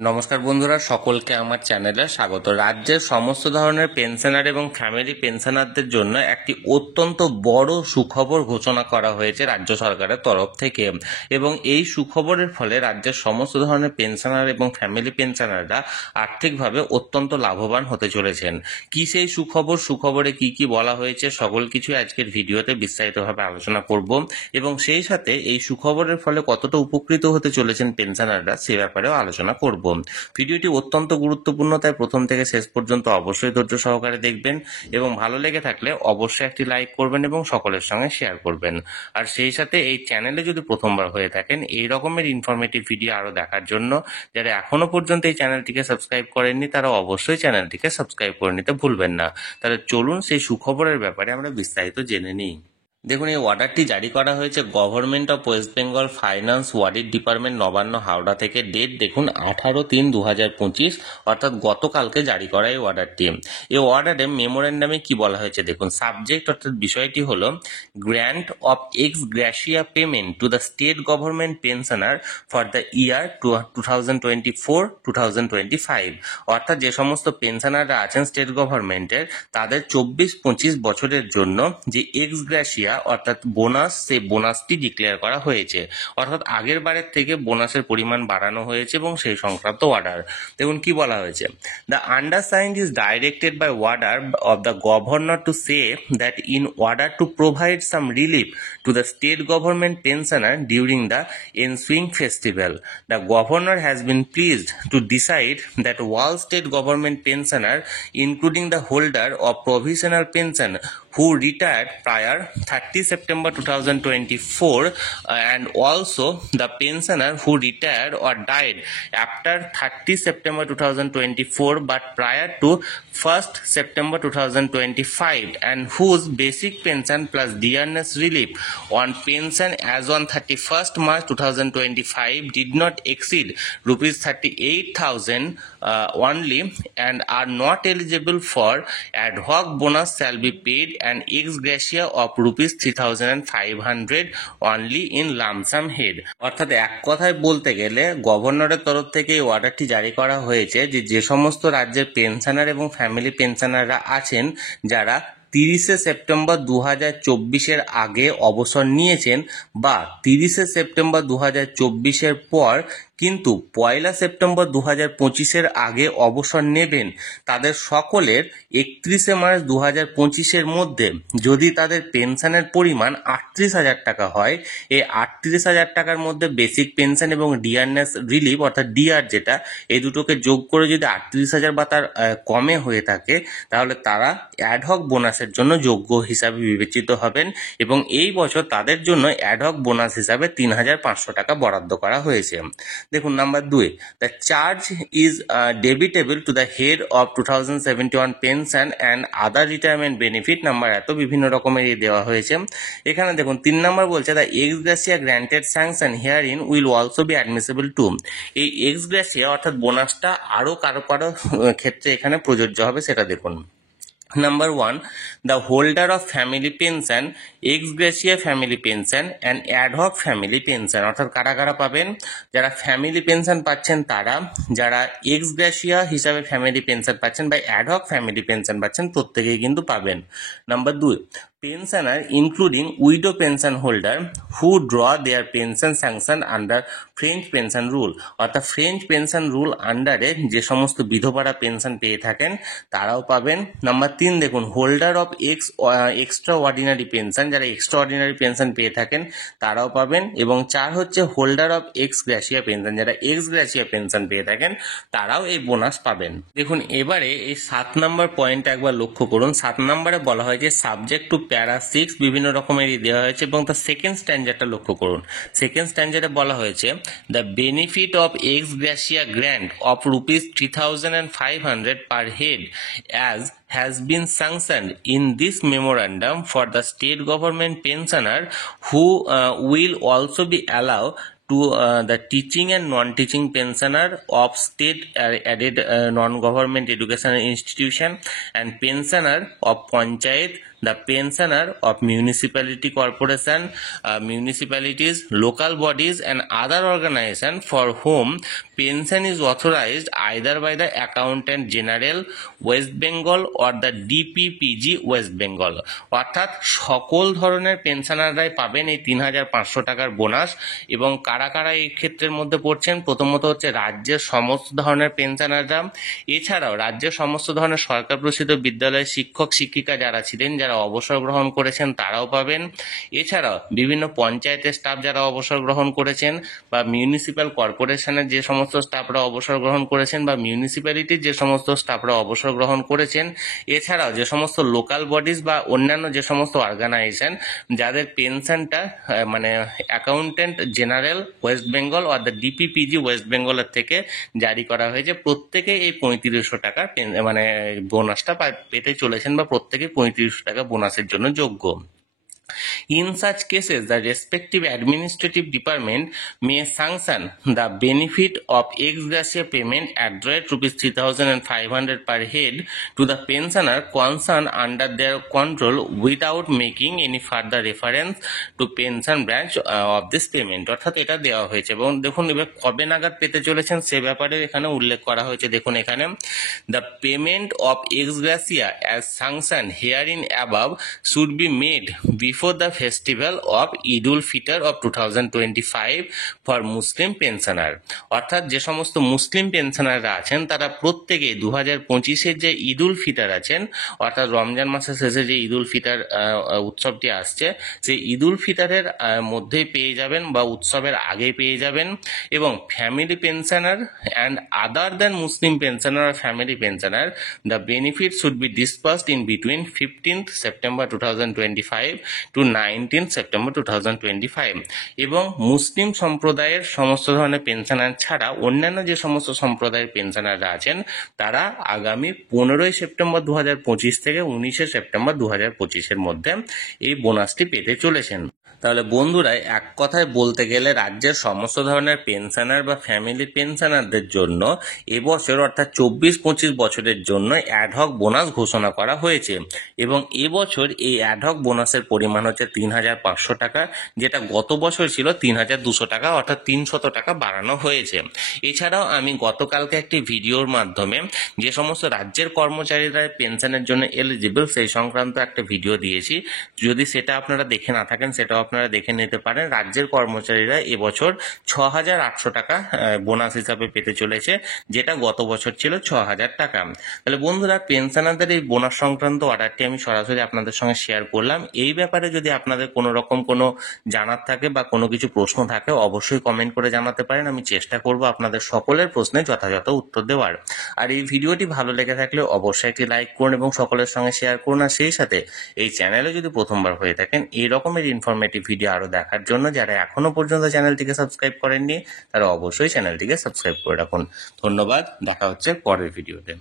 নমস্কার বন্ধুরা, সকলকে আমার চ্যানেলে স্বাগত। রাজ্যের সমস্ত ধরনের পেনশনার এবং ফ্যামিলি পেনশনারদের জন্য একটি অত্যন্ত বড় সুখবর ঘোষণা করা হয়েছে রাজ্য সরকারের তরফ থেকে, এবং এই সুখবরের ফলে রাজ্যের সমস্ত ধরনের পেনশনার এবং ফ্যামিলি পেনশনাররা আর্থিকভাবে অত্যন্ত লাভবান হতে চলেছেন। কি সেই সুখবর, সুখবরে কি কি বলা হয়েছে, সকল কিছু আজকের ভিডিওতে বিস্তারিতভাবে আলোচনা করব, এবং সেই সাথে এই সুখবরের ফলে কতটা উপকৃত হতে চলেছেন পেনশনাররা সে ব্যাপারেও আলোচনা করব। ভিডিওটি অত্যন্ত গুরুত্বপূর্ণ, তাই প্রথম থেকে শেষ পর্যন্ত অবশ্যই ধৈর্য সহকারে দেখবেন, এবং ভালো লেগে থাকলে অবশ্যই একটি লাইক করবেন এবং সকলের সঙ্গে শেয়ার করবেন। আর সেই সাথে এই চ্যানেলে যদি প্রথমবার হয়ে থাকেন এই রকমের ইনফরমেটিভ ভিডিও আরও দেখার জন্য যারা এখনো পর্যন্ত এই চ্যানেলটিকে সাবস্ক্রাইব করেননি তারা অবশ্যই চ্যানেলটিকে সাবস্ক্রাইব করে নিতে ভুলবেন না। তাহলে চলুন সেই সুখবরের ব্যাপারে আমরা বিস্তারিত জেনে নিই। দেখুন, এই অর্ডারটি জারি করা হয়েছে government of West Bengal finance audit department Nabanna Howrah থেকে। ডেট দেখুন 18/3/2025, অর্থাৎ গতকালকে জারি করা এই অর্ডারটি। এই অর্ডারে মেমোরেন্ডামে কি বলা হয়েছে দেখুন। সাবজেক্ট অর্থাৎ বিষয়টি হলো grant of ex gratia payment to the state government pensioner for the year 2024-2025, অর্থাৎ যে সমস্ত পেনশনাররা আছেন স্টেট গভর্নমেন্টের তাদের 24-25 বছরের জন্য যে এক্স গ্র্যাশিয়া অর্থাৎ বোনাস, সেই বোনাসটি ডিক্লেয়ার করা হয়েছে, অর্থাৎ আগের বারের থেকে বোনাসের পরিমাণ বাড়ানো হয়েছে এবং সেই সংক্রান্ত অর্ডার। দেখুন কি বলা হয়েছে। The undersigned is directed by order of the governor to say that in order to provide some relief to the state government pensioner during the ensuing festival, the governor has been pleased to decide that all state government pensioner, including the holder of provisional pension who retired prior 30 September 2024 and also the pensioner who retired or died after 30 September 2024 but prior to 1st September 2025 and whose basic pension plus dearness relief on pension as on 31st March 2025 did not exceed rupees 38,000 only and are not eligible for ad hoc bonus shall be paid an ex gratia of rupees 3,500 only in lump sum head। অর্থাৎ এক কথায় বলতে গেলে গভর্নরের তরফ থেকে এই অর্ডারটি জারি করা হয়েছে যে সমস্ত রাজ্যের পেনশনার এবং ফ্যামিলি পেনশনাররা আছেন যারা 30শে সেপ্টেম্বর 2024-এর আগে অবসর নিয়েছেন বা 30শে সেপ্টেম্বর 2024-এর পর কিন্তু 1লা সেপ্টেম্বর 2025-এর আগে অবসর নেবেন, তাদের সকলের 31শে মার্চ 2025-এর মধ্যে যদি তাদের পেনশনের পরিমাণ 38,000 টাকা হয়, এই 38,000 টাকার মধ্যে বেসিক পেনশন এবং ডিয়ারনেস রিলিফ অর্থাৎ ডিআর যেটা, এই দুটোকে যোগ করে যদি 38,000 বা তার কমে হয়ে থাকে তাহলে তারা অ্যাডহক বোনাসের জন্য যোগ্য হিসাবে বিবেচিত হবেন, এবং এই বছর তাদের জন্য অ্যাডহক বোনাস হিসাবে 3,500 টাকা বরাদ্দ করা হয়েছে। দেখুন number 2, the charge is debitable to the head of 2071 pension and other retirement benefit. Number এত বিভিন্ন রকমের দেওয়া হয়েছে। এখানে দেখুন 3 নম্বর বলছে the ex gratia granted sanction herein will also be admissible to. এই এক্স গ্র্যাশিয়া অর্থাৎ বোনাসটা আরও কারো কারো ক্ষেত্রে এখানে প্রযোজ্য হবে, সেটা দেখুন। Number 1, the holder of family pension, ex gratia family pension and ad hoc family pension, অর্থাৎ কারা কারা পাবেন। যারা ফ্যামিলি পেনশন পাচ্ছেন তারা, যারা এক্স গ্র্যাশিয়া হিসাবে ফ্যামিলি পেনশন পাচ্ছেন বা অ্যাড হক ফ্যামিলি পেনশন পাচ্ছেন প্রত্যেকেই কিন্তু পাবেন। Number 2, pensioner including widow pension holder who draw their pension sanction under French pension rule, অর্থাৎ ফ্রেঞ্চ পেনশন রুল আন্ডারে যে সমস্ত বিধবারা পেনশন পেয়ে থাকেন তারাও পাবেন। নাম্বার 3 দেখুন, holder of extra ordinary pension, যারা এক্সট্রা অর্ডিনারি পেনশন পেয়ে থাকেন তারাও পাবেন। এবং 4 হচ্ছে হোল্ডার অফ এক্স গ্র্যাশিয়া পেনশন, যারা এক্স গ্র্যাশিয়া পেনশন পেয়ে থাকেন তারাও এই বোনাস পাবেন। দেখুন এবারে এই 7 নম্বর পয়েন্টটা একবার লক্ষ্য করুন। 7 নম্বরে বলা হয় যে সাবজেক্ট টু প্যারা 6 বিভিন্ন রকমের দেওয়া হয়েছে, এবং তার সেকেন্ড স্ট্যান্ডার্ডটা লক্ষ্য করুন। সেকেন্ড স্ট্যান্ডার্ডে বলা হয়েছে the benefit of ex gratia grant of rupees 3,500 per head as has been sanctioned in this memorandum for the state government pensioner who will also be allowed to the teaching and non-teaching pensioner of state aided non-government educational institution and pensioner of panchayat the pensioner of municipality corporation, municipalities, local bodies and other organizations for whom pension is authorized either by the Accountant General West Bengal or the DPPG West Bengal। অর্থাৎ সকল ধরনের পেনশনাররাই পাবেন এই ৩,৫০০ টাকার bonus. এবং কারা কারা এই ক্ষেত্রের মধ্যে পড়ছেন, প্রথমত হচ্ছে রাজ্যের সমস্ত ধরনের পেনশনাররা, এছাড়াও রাজ্যের সমস্ত ধরনের সরকার প্রসিদ্ধ বিদ্যালয়ের শিক্ষক শিক্ষিকা যারা ছিলেন, যারা অবসর গ্রহণ করেছেন তারাও পাবেন। এছাড়াও বিভিন্ন পঞ্চায়েতের স্টাফ যারা অবসর গ্রহণ করেছেন, বা মিউনিসিপ্যাল কর্পোরেশনের যে সমস্ত স্টাফরা অবসর গ্রহণ করেছেন, বা মিউনিসিপ্যালিটির যে সমস্ত স্টাফরা অবসর গ্রহণ করেছেন, এছাড়াও যে সমস্ত লোকাল বডিজ বা অন্যান্য যে সমস্ত অর্গানাইজেশন যাদের পেনশনটা মানে accountant general West Bengal are the ডিপিপিজি West বেঙ্গলের থেকে জারি করা হয়েছে, প্রত্যেকে এই ৩৫০০ টাকা মানে বোনাসটা পেতে চলেছেন, বা প্রত্যেকে ৩৫০০ টাকা বোনাসের জন্য যোগ্য। In such cases, the respective administrative department may sanction the benefit of ex gratia payment at the rate rupees 3,500 per head to the pensioner concerned under their control without making any further reference to pension branch of this payment। অর্থাৎ এটা দেওয়া হয়েছে এবং দেখুন এবার কবে নাগাদ পেতে চলেছেন সে ব্যাপারে এখানে উল্লেখ করা হয়েছে। দেখুন এখানে the payment of ex gratia as sanctioned herein above should be made before the festival of Eid ul Fitr of 2025 for Muslim pensioner। অর্থাৎ যে সমস্ত মুসলিম পেনশনাররা আছেন তারা প্রত্যেকে 2025-এর যে ঈদ উল ফিতর আছেন, অর্থাৎ রমজান মাসের শেষে যে ঈদ উল ফিতর উৎসবটি আসছে, সেই ঈদ উল ফিতরের মধ্যেই পেয়ে যাবেন বা উৎসবের আগে পেয়ে যাবেন। এবং family pensioner and other than Muslim pensioner family pensioner the benefit should be dispersed in between 15th September 2025 to 19th September 2025। এবং মুসলিম সম্প্রদায়ের সমস্ত ধরনের পেনশনার ছাড়া অন্যান্য যে সমস্ত সম্প্রদায়ের পেনশনাররা আছেন তারা আগামী 15ই সেপ্টেম্বর 2025 থেকে 19শে সেপ্টেম্বর 2025-এর মধ্যে এই বোনাসটি পেতে চলেছেন। তাহলে বন্ধুরা এক কথায় বলতে গেলে রাজ্যের সমস্ত ধরনের পেনশনার বা ফ্যামিলি পেনশনারদের জন্য এবছর অর্থাৎ 24-25 বছরের জন্য অ্যাডহক বোনাস ঘোষণা করা হয়েছে। এবং এবছর এই অ্যাডহক বোনাসের পরিমাণ হচ্ছে ৩,৫০০ টাকা, যেটা গত বছর ছিল ৩,২০০ টাকা, অর্থাৎ ৩০০ টাকা বাড়ানো হয়েছে। এছাড়াও আমি গতকালকে একটি ভিডিওর মাধ্যমে যে সমস্ত রাজ্যের কর্মচারীরা পেনশনের জন্য এলিজিবল সেই সংক্রান্ত একটা ভিডিও দিয়েছি, যদি সেটা আপনারা দেখে না থাকেন সেটাও আপনারা দেখে নিতে পারেন। রাজ্যের কর্মচারীরা এবছর ৬,৮০০ টাকা বোনাস হিসাবে পেতে চলেছে, যেটা গত বছর ছিল ৬,০০০ টাকা। তাহলে বন্ধুরা পেনশনারদের এই বোনাস সংক্রান্ত অর্ডারটি আমি সরাসরি আপনাদের সঙ্গে শেয়ার করলাম। এই ব্যাপারে যদি আপনাদের কোনো রকম কোনো জানার থাকে বা কোনো কিছু প্রশ্ন থাকে অবশ্যই কমেন্ট করে জানাতে পারেন, আমি চেষ্টা করব আপনাদের সকলের প্রশ্নের যথাযথ উত্তর দেওয়ার। আর এই ভিডিওটি ভালো লেগে থাকলে অবশ্যই একটি লাইক করুন এবং সকলের সঙ্গে শেয়ার করুন। আর সেই সাথে এই চ্যানেলে যদি প্রথমবার হয়ে থাকেন এই রকমের ইনফরমেটিভ ভিডিও আরো দেখার জন্য যারা এখনো পর্যন্ত চ্যানেলটিকে সাবস্ক্রাইব করেননি তারা অবশ্যই চ্যানেলটিকে সাবস্ক্রাইব করে রাখুন। ধন্যবাদ, দেখা হচ্ছে পরের ভিডিওতে।